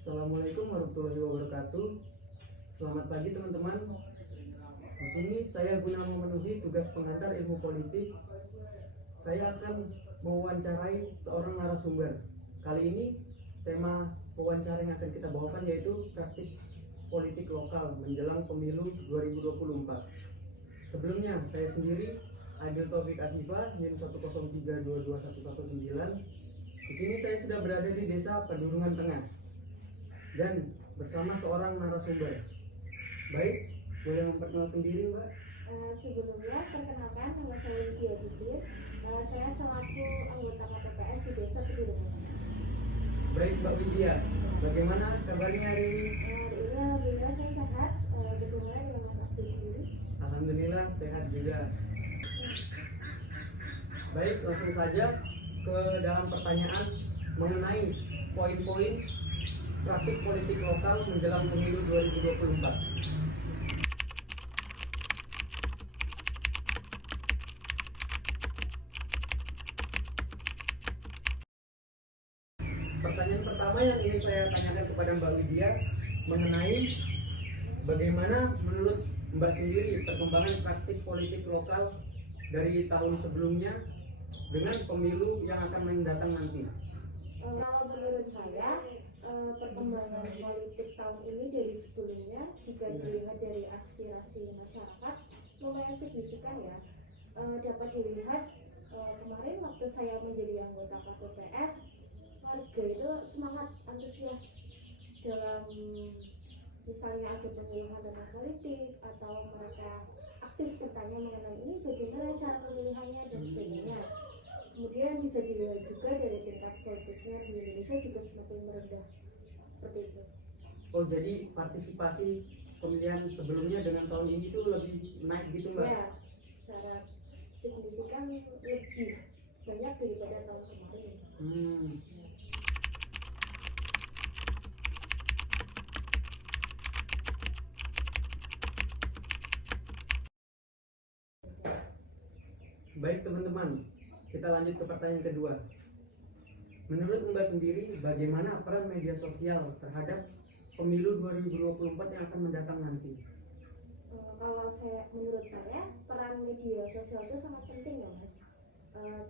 Assalamualaikum warahmatullahi wabarakatuh. Selamat pagi teman-teman. Di sini saya guna memenuhi tugas pengantar ilmu politik. Saya akan mewawancarai seorang narasumber. Kali ini tema wawancara yang akan kita bawakan yaitu praktik politik lokal menjelang pemilu 2024. Sebelumnya saya sendiri Adil Taufik Asifa NIM 103221119. Di sini saya sudah berada di Desa Padurungan Tengah dan bersama seorang narasumber. Baik, boleh memperkenalkan diri, Mbak? Sebelumnya, perkenalkan nama saya Widya Bibir. Saya selaku anggota KPPS di Desa Padurungan. Baik, Mbak Widya, bagaimana kabarnya hari ini? Ini alhamdulillah saya sehat. Bagaimana dengan Mas Abdul sendiri? Alhamdulillah sehat juga. Baik, langsung saja ke dalam pertanyaan mengenai poin-poin praktik politik lokal menjelang pemilu 2024. Pertanyaan pertama yang ingin saya tanyakan kepada Mbak Widya mengenai bagaimana menurut Mbak sendiri perkembangan praktik politik lokal dari tahun sebelumnya dengan pemilu yang akan mendatang nanti. Kalau menurut saya, perkembangan politik tahun ini dari sebelumnya, jika dilihat dari aspirasi masyarakat, lumayan signifikan ya. Dapat dilihat kemarin waktu saya menjadi anggota KPPS, warga itu semangat, antusias dalam misalnya ada pemilihan tentang politik atau mereka aktif bertanya mengenai ini bagaimana cara pemilihannya dan sebagainya. Kemudian bisa dilihat juga dari tingkat politiknya di Indonesia juga semakin merendah seperti itu. Oh, jadi partisipasi pemilihan sebelumnya dengan tahun ini tuh lebih naik gitu, Mbak? Ya, secara signifikan lebih banyak daripada tahun kemarin. Baik teman-teman, kita lanjut ke pertanyaan kedua. Menurut Mbak sendiri, bagaimana peran media sosial terhadap pemilu 2024 yang akan mendatang nanti? Menurut saya, peran media sosial itu sangat penting ya Mas.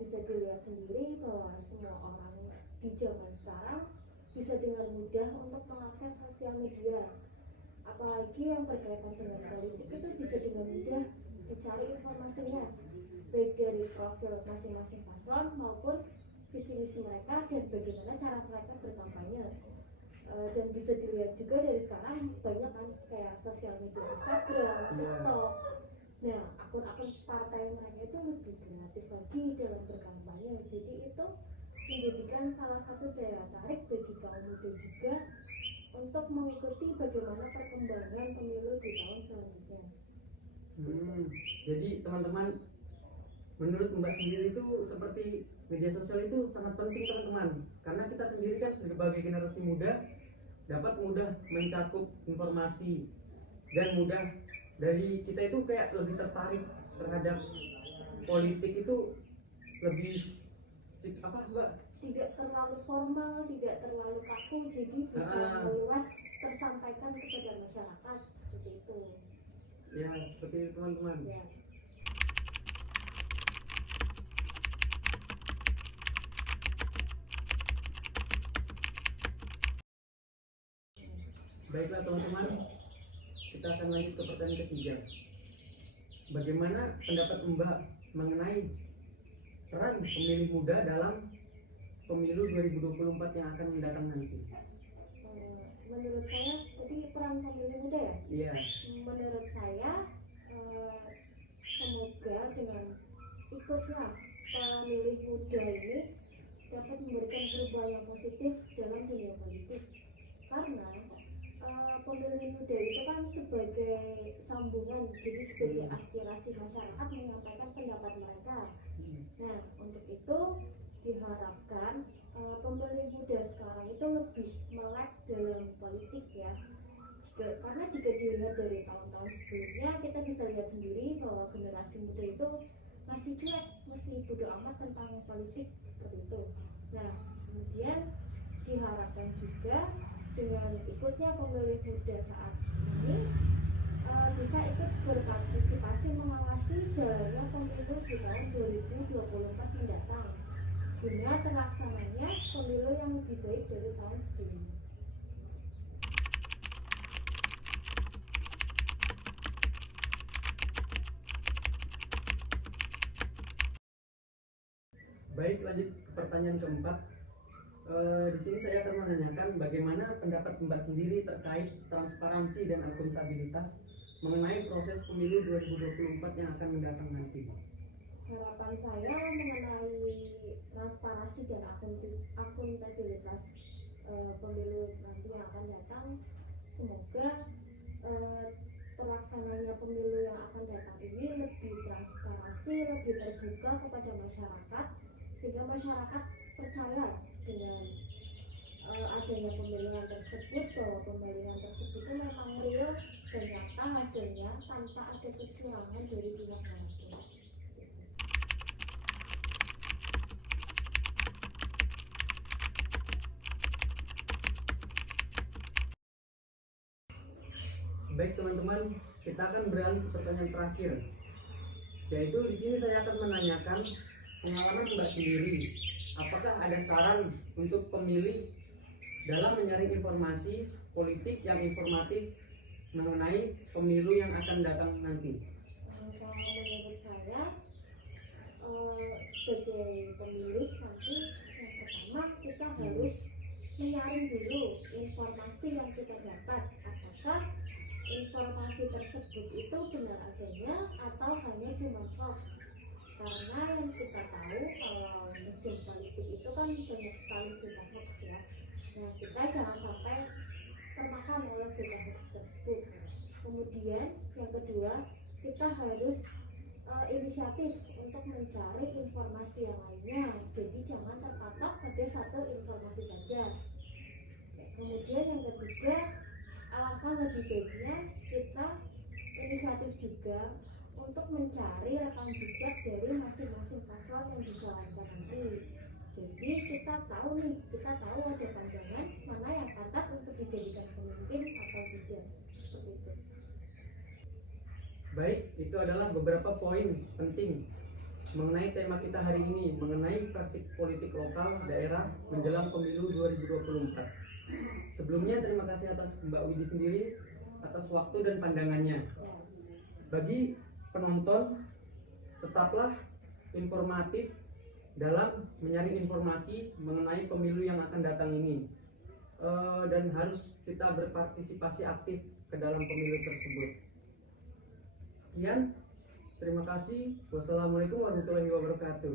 Bisa dilihat sendiri bahwa semua orang di zaman sekarang bisa dengan mudah untuk mengakses sosial media. Apalagi yang berkaitan dengan politik itu bisa dengan mudah dicari informasinya, baik dari profil masing-masing paslon maupun visi misi mereka dan bagaimana cara mereka berkampanye. Dan bisa dilihat juga dari sekarang banyak kan kayak sosial media Instagram, TikTok. Nah, akun-akun partai mereka itu lebih kreatif lagi dalam berkampanye. Jadi itu menjadikan salah satu daya tarik bagi kaum muda juga untuk mengikuti bagaimana perkembangan pemilu di tahun selanjutnya. Jadi teman-teman, menurut Mbak sendiri itu seperti media sosial itu sangat penting teman-teman, karena kita sendiri kan sebagai generasi muda dapat mudah mencakup informasi dan mudah dari kita itu kayak lebih tertarik terhadap politik itu lebih apa Mbak? Tidak terlalu formal, tidak terlalu kaku, jadi bisa meluas tersampaikan kepada masyarakat seperti itu. Ya, seperti itu teman-teman. Ya. Baiklah teman-teman, kita akan lanjut ke pertanyaan ketiga. Bagaimana pendapat Mbak mengenai peran pemilih muda dalam pemilu 2024 yang akan mendatang nanti? Menurut saya, jadi peran pemilih muda ya? Iya. Menurut saya, semoga dengan ikutnya pemilih muda ini dapat memberikan perubahan yang positif dalam dunia politik. Karena pemilih muda itu kan sebagai sambungan, jadi sebagai aspirasi masyarakat menyampaikan pendapat mereka. Nah, untuk itu diharapkan pemilih muda sekarang itu lebih melek dalam politik ya. Karena jika dilihat dari tahun-tahun sebelumnya, kita bisa lihat sendiri bahwa generasi muda itu masih cuek, masih bodo amat tentang politik seperti itu. Nah, kemudian diharapkan juga dengan ikutnya pemilih muda saat ini bisa ikut berpartisipasi mengawasi jalannya pemilu di tahun 2024 mendatang dengan terlaksananya pemilu yang lebih baik dari tahun sebelumnya. Baik, lanjut ke pertanyaan keempat. Di sini saya akan menanyakan bagaimana pendapat Mbak sendiri terkait transparansi dan akuntabilitas mengenai proses pemilu 2024 yang akan mendatang nanti. Harapan saya mengenai transparansi dan akuntabilitas pemilu nanti yang akan datang, semoga terlaksananya pemilu yang akan datang ini lebih transparansi, lebih terbuka kepada masyarakat, sehingga masyarakat percaya dengan adanya pemilihan tersebut, bahwa pemilihan tersebut itu memang real dan nyata hasilnya tanpa ada kecurangan dari pihak manapun. Baik teman-teman, kita akan beralih ke pertanyaan terakhir, yaitu di sini saya akan menanyakan pengalaman Mbak sendiri. Apakah ada saran untuk pemilih dalam menyaring informasi politik yang informatif mengenai pemilu yang akan datang nanti? Kalau menurut saya, sebagai pemilih nanti yang pertama kita harus menyaring dulu informasi yang kita dapat, apakah informasi tersebut itu benar adanya atau hanya cuma hoax. Karena yang kita tahu kalau mesin politik itu kan banyak sekali berita hoax ya. Nah, kita jangan sampai termakan oleh berita hoax tersebut. Kemudian yang kedua, kita harus inisiatif untuk mencari informasi yang lainnya. Jadi jangan terpatok pada satu informasi saja. Kemudian yang ketiga, alangkah lebih baiknya kita inisiatif juga untuk mencari rekam jejak dari masing-masing paslon yang dicalonkan nanti. Jadi kita tahu ada pandangan mana yang pantas untuk dijadikan pemimpin atau tidak. Seperti itu. Baik, itu adalah beberapa poin penting mengenai tema kita hari ini, mengenai praktik politik lokal daerah menjelang pemilu 2024. Sebelumnya terima kasih atas Mbak Widi sendiri atas waktu dan pandangannya. Bagi penonton, tetaplah informatif dalam menyaring informasi mengenai pemilu yang akan datang ini, dan harus kita berpartisipasi aktif ke dalam pemilu tersebut. Sekian, terima kasih. Wassalamualaikum warahmatullahi wabarakatuh.